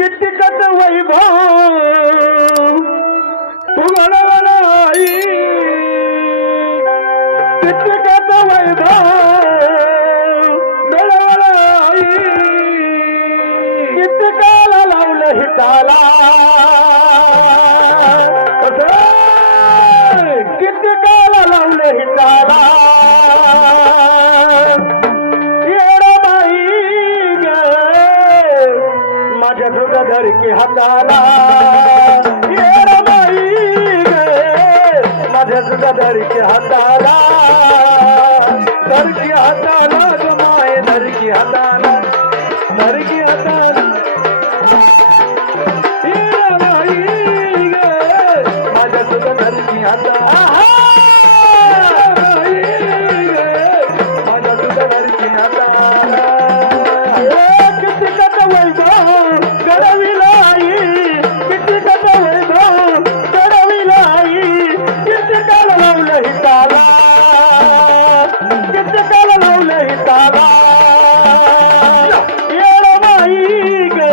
कितकत वैभव तू घडवलाई कितकत वैभव घडवलाई कितकाला लावलं हिताला कितकाला लावलं हिताला धर के हाताला येरा बाई गे माझ्या तुझा धर के हाताला ग माय धर के हाताला येरा बाई गे माझ्या तुझा धर के हाताला बाई गे माझ्या तुझा धर के हाताला कितकत वैभव घडविलाई कितकत वैभव घडविलाई कितकाला लावलं हिताला कितकाला लावलं हिताला येरा बाई गे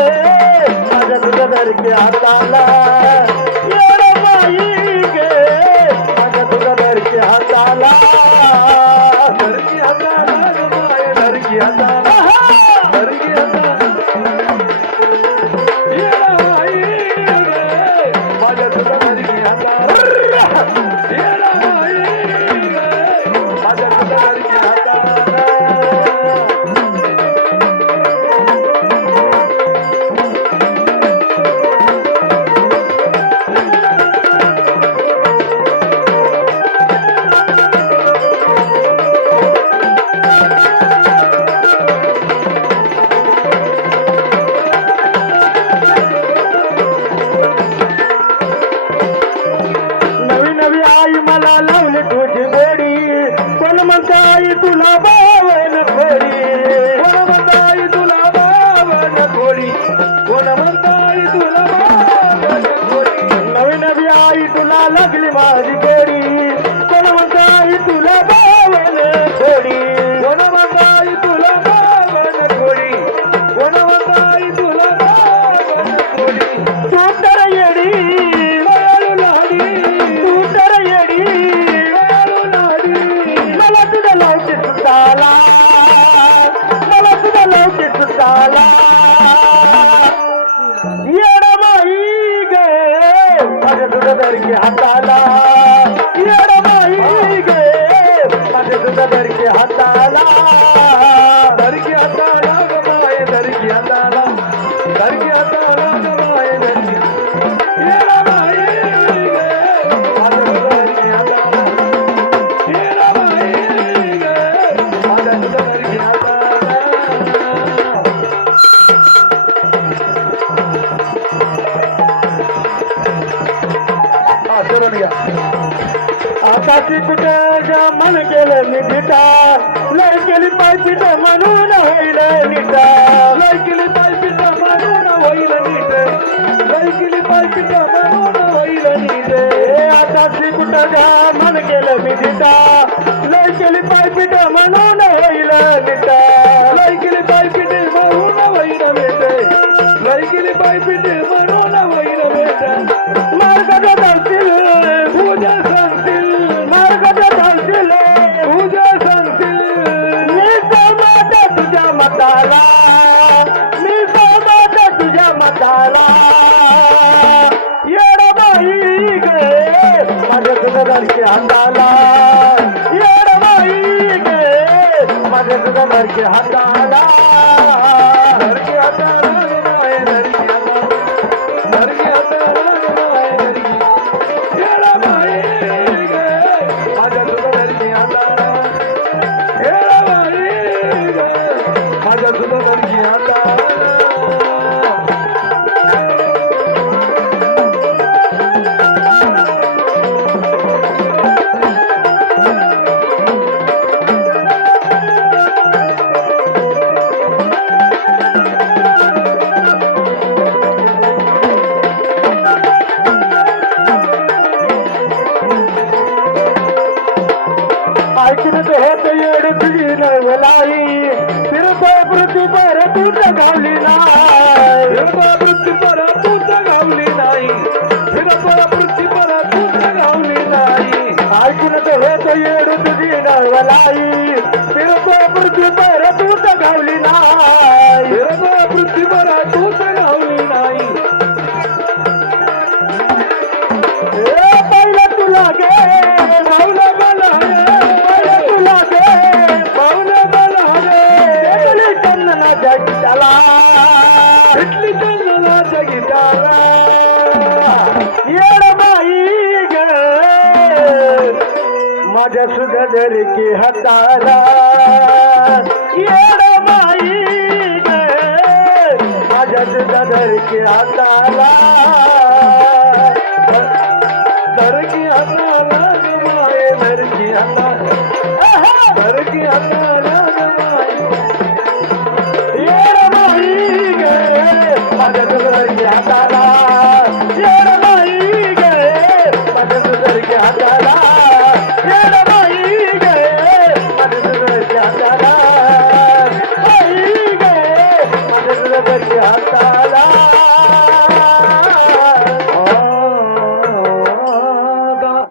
माझ्या तुझ्या धरके हाताला येरा बाई गे माझ्या तुझ्या धरके हाताला धरके हाताला माय धरके हाताला धरके हाताला मला लावली तुझी गोडी कोण म्हणताय तुला बावन खोडी कोण म्हणताय तुला बावन खोडी कोण म्हणताय तुला बावन खोडी नवी नवी आई तुला लागली माझी गोडी कोण म्हणताय तुला बावन खोडी कोण म्हणताय तुला बावन खोडी कोण म्हणताय तुला बावन खोडी तू तर येडी मला तुझा लवके सुटाला येरा बाई गे माझ्या तुझा धरके हाताला येरा बाई गे माझ्या तुझा धरके हाताला धरके हाताला ग माय धरके हाताला धरके हाताला ग माय धरके येरा बाई गे माझ्या तुझा धरके हाताला येरा बाई गे माझ्या तुझा धरके हाताला आकाशी कुठं मन केलं मी भिटा लय केली पायपीट म्हणून होईल नीटा लय केली पायपीट म्हणून होईल नीट लय केली पायपीट म्हणून होईल नीट आकाशी कुठं मन केलं मी भिटा लय केली पायपीट म्हणून होईल नीटा लय केली पायपीट म्हणून होईल नीट लय केली पायपीट म्हणून होईल नीट मार्गाच्या जातील पूजा सांगतील मार्गाच्या जातील पूजा सांगतील मी समाज तुझ्या मताला मी समाज तुझ्या मताला येरा बाई गे माझ्या तुझ्या धरके हाताला येरा बाई गे माझ्या तुझ्या धरके हाताला धरके हाताला माय धरके हाताला धरके हाताला माय धरके येरा बाई गे माझ्या तुझ्या धरके हाताला येरा बाई गे माझ्या तुझ्या धरके हाताला हाताला येड बाई ग माझ्या सुधर की हाताला येड बाई ग माझ्या सुधर की हाताला धर की हाताला माये धर की हाताला धर की हाताला माये येड बाई ग माझ्या सुधर की हाताला